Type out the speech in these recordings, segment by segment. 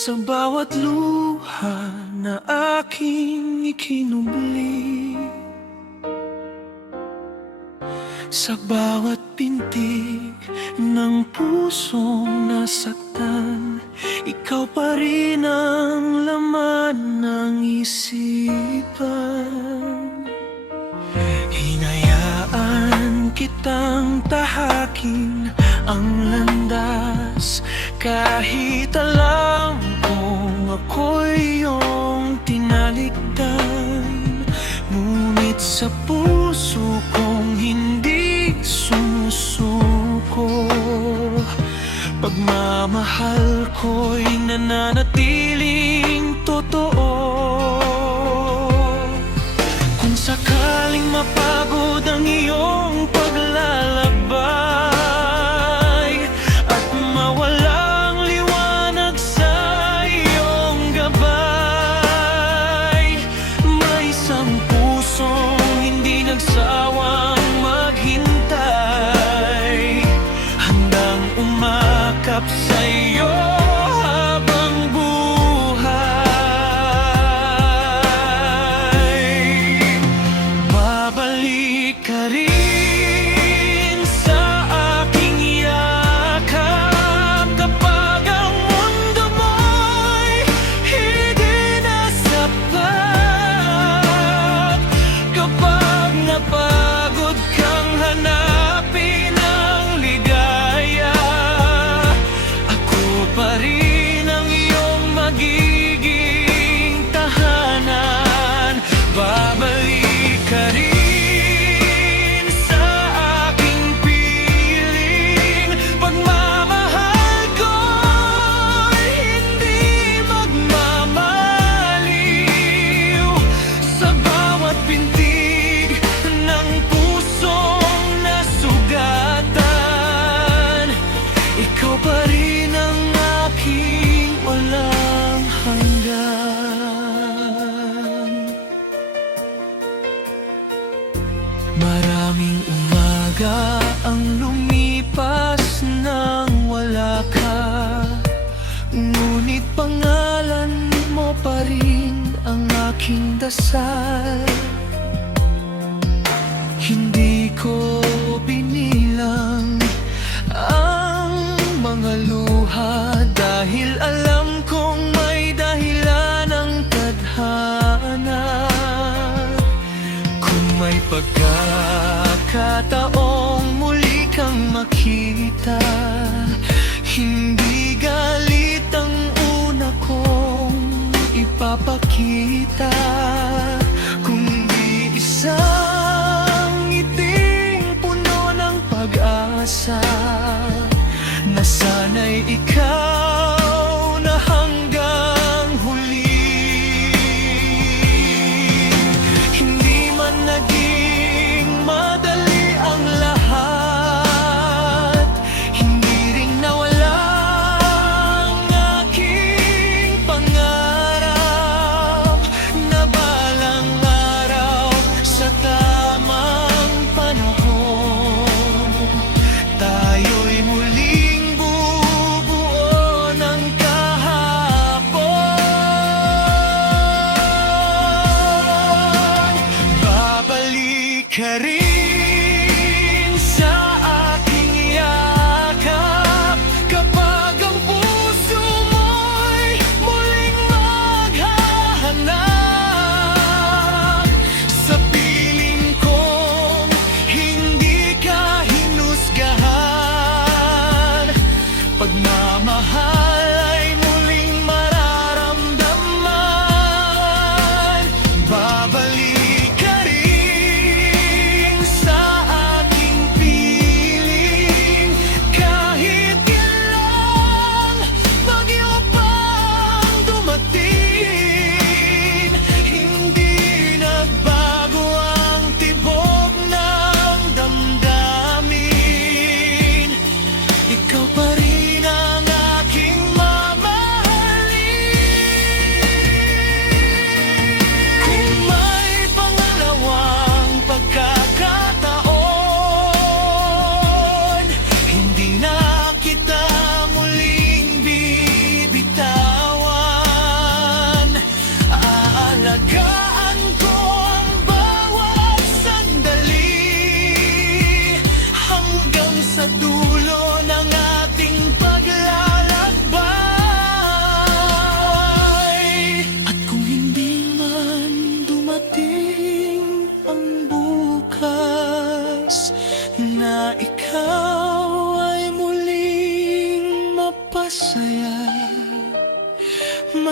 Sa bawat luha na aking ikinubli, sa bawat pintig ng pusong nasaktan, ikaw pa rin ang laman ng isipan. Hinayaan kitang tahakin ang landas, kahit alam kong ako'y iyong tinalikdan. Ngunit sa puso kong hindi sumusuko, pagmamahal ko'y nananatiling totoo. Kung sakaling mapagod ang iyong paglalakbay at mawalang liwanag sa iyong gabay, may isang pusong hindi nagsawang maghintay, handang umakap sa iyo habang buhay. Babalik ka rin sa aking yakap kapag ang mundo mo'y hindi na sapat. Kapag napagod kang hanapin ang ligaya, ako pa rin ang iyong magiging tahanan. Babalik ka rin sa aking piling, pagmamahal ko'y hindi magmamaliw. Sa bawat pintig ng pusong nasugatan, ikaw pa rin ang aking walang hanggan. Maraming umaga ang lumipas nang wala ka, ngunit pangalan mo pa rin ang aking dasal. Hindi ko binilang ang mga luha dahil alam kong may dahilan ang tadhana. Kung may pagkakataong muli kang makita, hindi galit ang una kong ipapakita, kundi isang ngiting puno ng pag-asa, na sana'y ikaw na hanggang huli. Hindi man naging madali ang lahat, hindi rin nawalang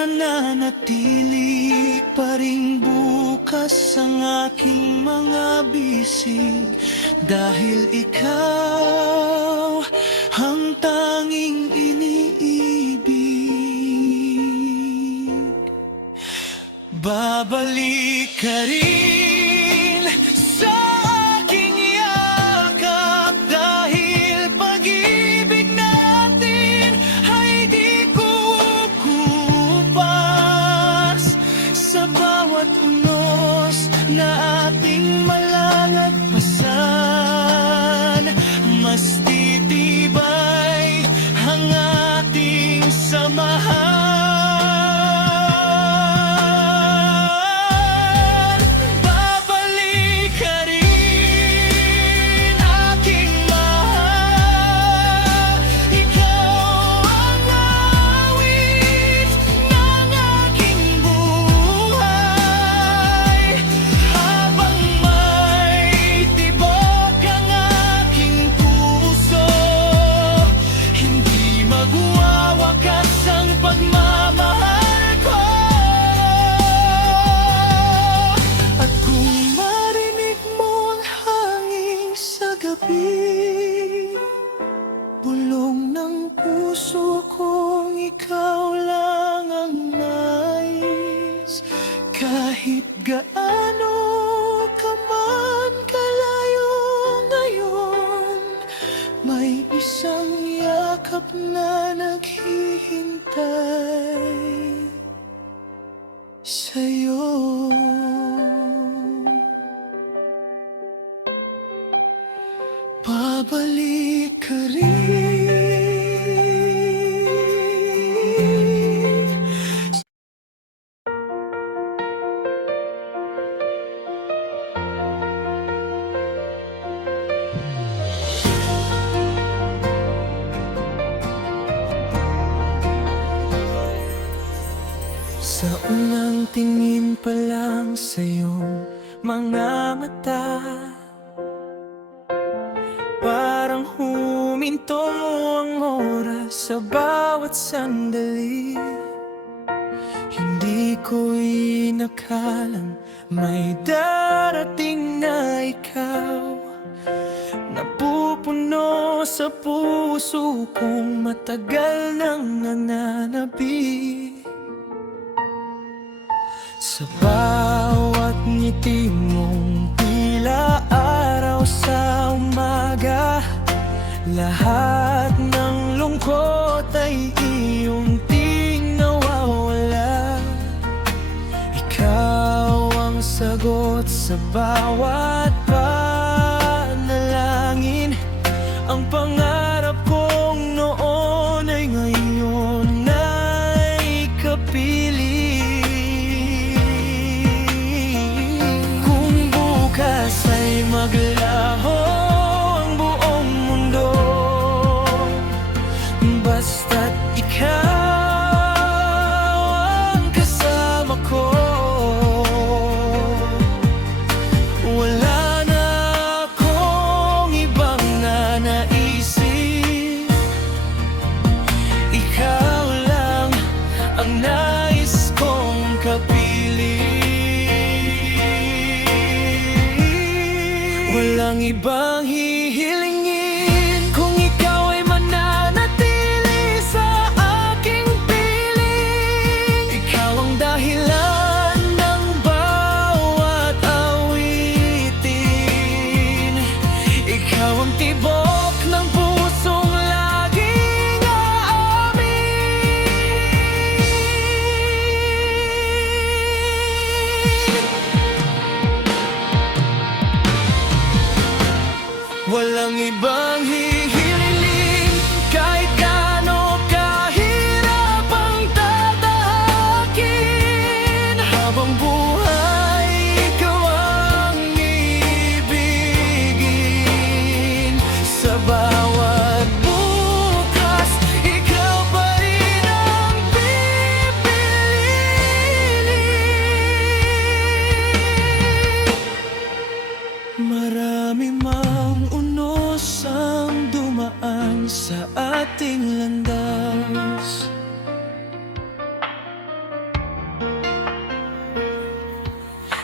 mananatili pa rin bukas ang aking mga bisig, dahil ikaw ang tanging iniibig. Babalik ka rin sa aking yakap, dahil pag-ibig natin ay di kukupas. Sa bawat unos na ating malalagpasan, mas titibay ang ating samahan. Babalik ka rin, aking mahal. Ikaw ang awit ng aking buhay. Habang may tibok ang aking puso, hindi magwawakas ang pagmamahal ko. At kung marinig mo ang hangin sa gabi, bulong ng puso kong ikaw lang ang nais. Kahit gaano ka man kalayo ngayon, may isang yakap na naghihintay sa'yo. Babalik ka rin. Sa unang tingin pa lang sa iyong mga mata, parang huminto ang oras sa bawat sandali. Hindi ko inakalang may darating na ikaw, napupuno sa puso kong matagal nang nananabi. Sa bawat ngiti mong tila araw sa umaga, lahat ng lungkot ay iyong ting nawawala. Ikaw ang sagot sa bawat panalangin. Ang pangarap kong noon ay ngayon ay kapiling. Kung bukas ay maglaho ang buong mundo, basta't ikaw ang kasama ko, wala na akong ibang nanaisip. Ikaw lang ang nais kong kapiling. Walang ibang hihilingin kung ikaw ay mananatili sa aking piling. Ikaw ang dahilan ng bawat awitin. Ikaw ang tibok ng pusong laging aamin.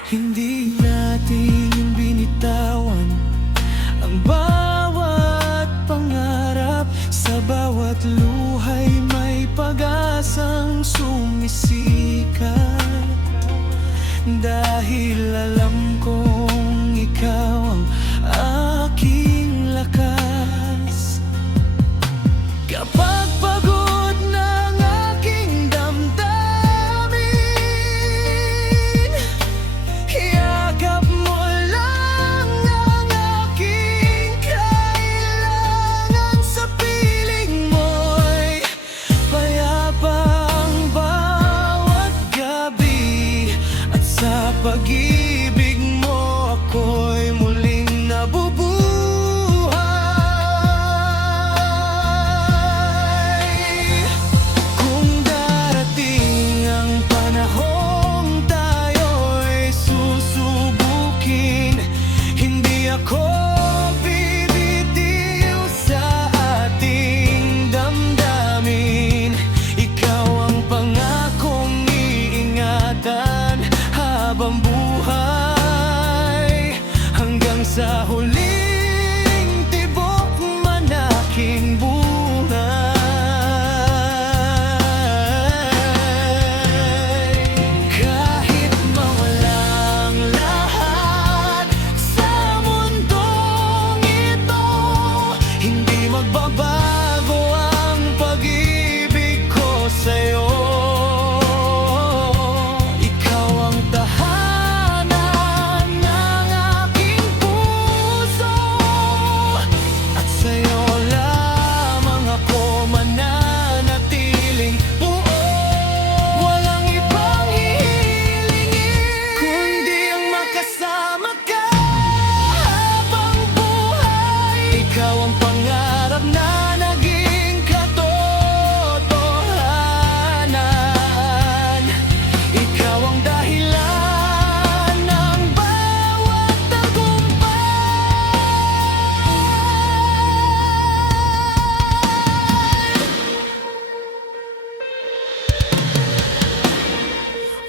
Hindi natin binitawan ang bawat pangarap. Sa bawat luhay may pag-asang sumisikat. Dahil alam kong ikaw ang aking lakas. Kapag pagod ng aking damdamin, yakap mo lang ang aking kailangan. Sa piling mo'y payapa ang bawat gabi, at sa pag-ibig mo ako'y muling nabubuhay. Kung darating ang panahong tayo'y susubukin, hindi ako bibitiw sa ating damdamin. Ikaw ang pangakong iingatan habang buhay, hanggang sa huling tibok man aking buhay. Kahit mawalang lahat sa mundong ito, hindi magbabago ang pag-ibig ko sa'yo. Ikaw ang tahanan ng aking puso, at sa'yo lamang ako mananatiling buo. Walang ibang hihilingin kundi ang makasama ka habang buhay. Ikaw ang pangarap na naging katotohanan. Ikaw ang dahilan ng bawat tagumpay.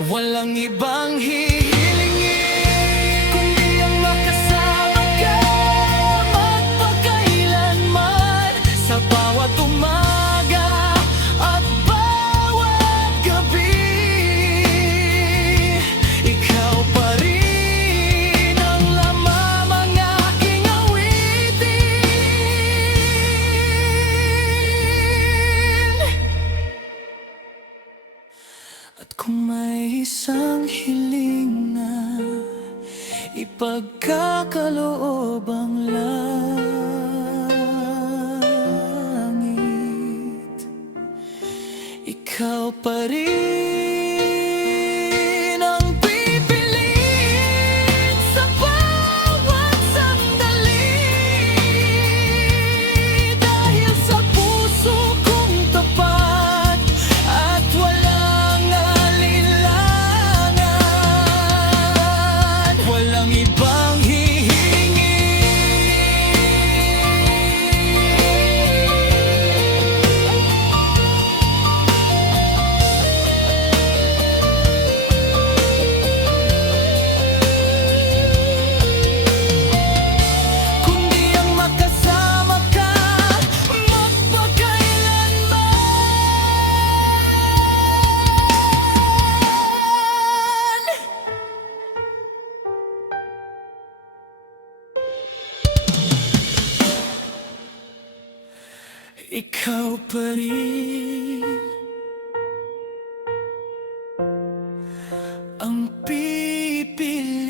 Walang ibang hihilingin kundi ang makasama ka magpakailanman. Sa bawat umaga at bawat gabi, ikaw pa rin ang lamang aking awitin. At kung may isang hiling na ipagkakaloob ang langit, ikaw pa rin ang pipiliin sa bawat sandali. Dahil sa puso kong tapat at walang alinlangan, walang ibang kundi ang makasama ka magpakailanman. Ikaw pa rin ang pipiliin.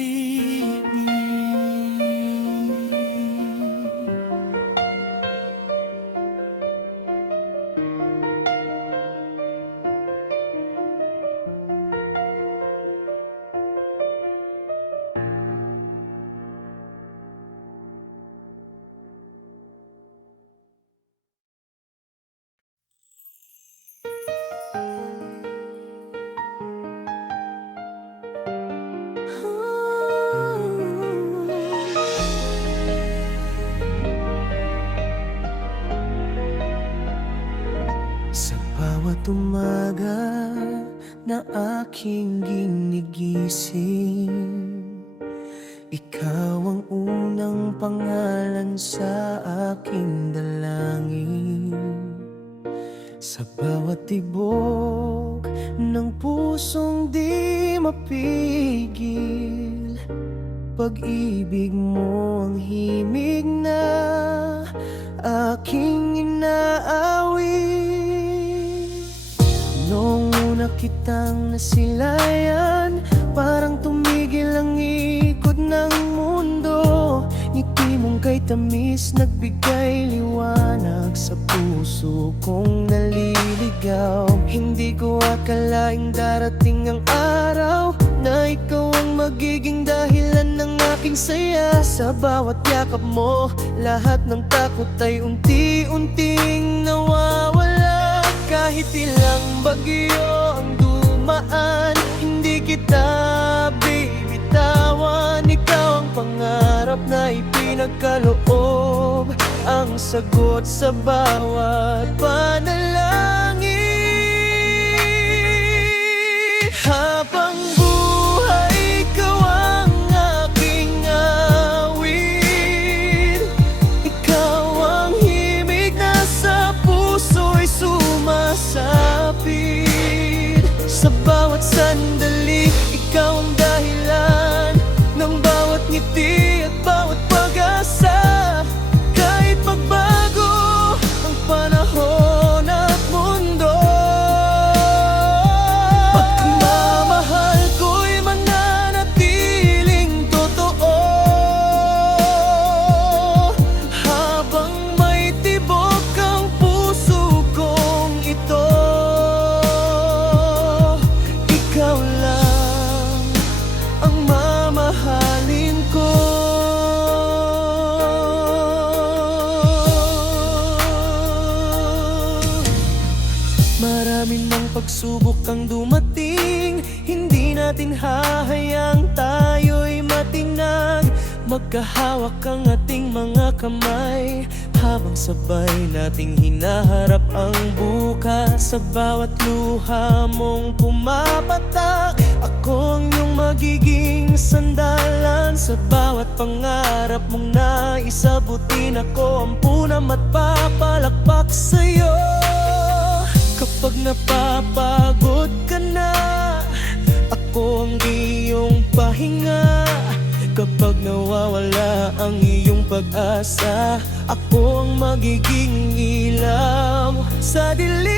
Sa bawat umaga na aking ginigising. Ikaw ang unang pangalan sa aking dalangin. Sa bawat tibok ng pusong di mapigil, pag-ibig mo ang himig na aking inaawit. Noong una kitang nasilayan, parang tumigil ang ikot ng mundo. Ngiti mong kay tamis nagbigay liwanag sa puso kong naliligaw. Hindi ko akalaing darating ang araw na ikaw ang magiging dahilan ng aking saya. Sa bawat yakap mo, lahat ng takot ay unti-unting nawawala. Kahit ilang bagyo ang dumaan, hindi kita bibitawan. Ikaw ang pangarap na ipinagkaloob, ang sagot sa bawat panalangin. Habang buhay, ikaw ang aking awit. Ikaw ang himig na sa puso'y sumasapit. Sa bawat sandali, ikaw ang dahilan ng bawat ngiti at bawat pag-asa. Kahit magbago ang panahon at mundo, pagmamahal ko'y mananatiling totoo. Habang may tibok ang puso kong ito, ikaw lang ang mamahalin ko. Marami ng pagsubok ang dumating, hindi natin hahayang tayo'y matinag. Magkahawak ang ating mga kamay, habang sabay nating hinaharap ang bukas. Sa bawat luha mong pumapatak, ako ang iyong magiging sandalan. Sa bawat pangarap mong naisabutin, ako ang punam at papalakpak sa'yo. Kapag napapagod ka na, ako ang iyong pahinga. Kapag nawawala ang iyong pag-asa, ako ang magiging ilaw sa dilim.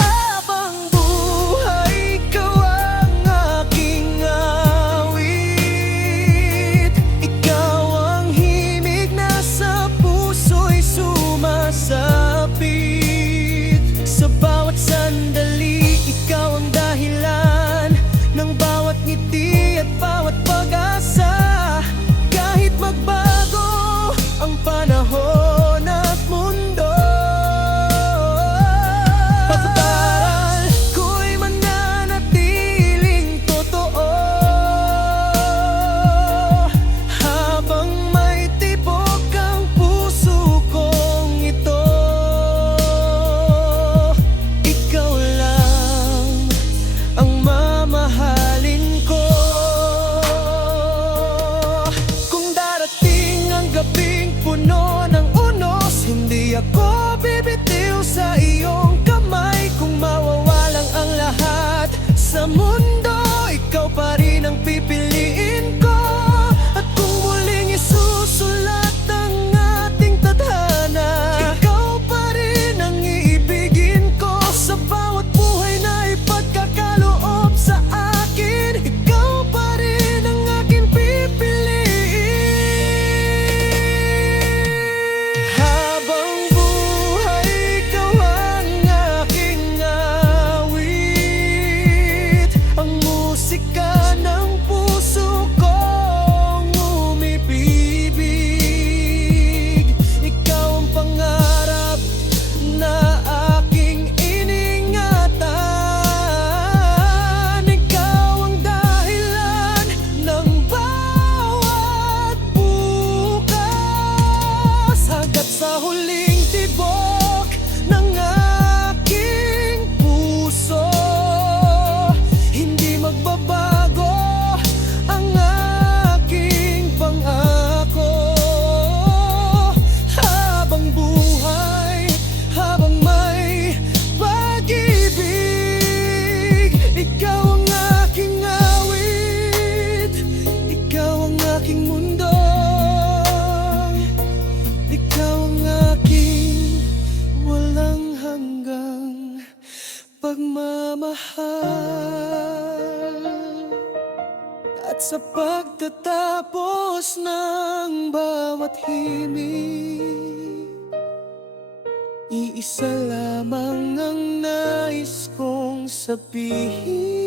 Habang buhay, ikaw ang aking awit. Ikaw ang himig na sa puso'y sumasapit. Sa bawat sandali, ikaw ang dahilan ng bawat ngiti at bawat pag-asa. Kahit magbago ang panahon at mundo, pagdaral ko'y mananatiling totoo. Habang may tibok ang puso kong ito, ikaw lang ang mamahalin ko. Kung darating ang gabing puno ng unos, hindi ako bibitiw sa iyong kamay. Kung mawawalang ang lahat sa mundo, ikaw pa rin ang pipiliin ko. At kung muling isusulat ang ating tadhana, ikaw pa rin ang iibigin ko. Sa bawat buhay na ipagkakaloob sa akin, ikaw pa rin ang aking pipiliin. Habang buhay, ikaw ang aking awit. Ang pagmamahal at sa pagtatapos ng bawat himig. Iisa lamang ang nais kong sabihin: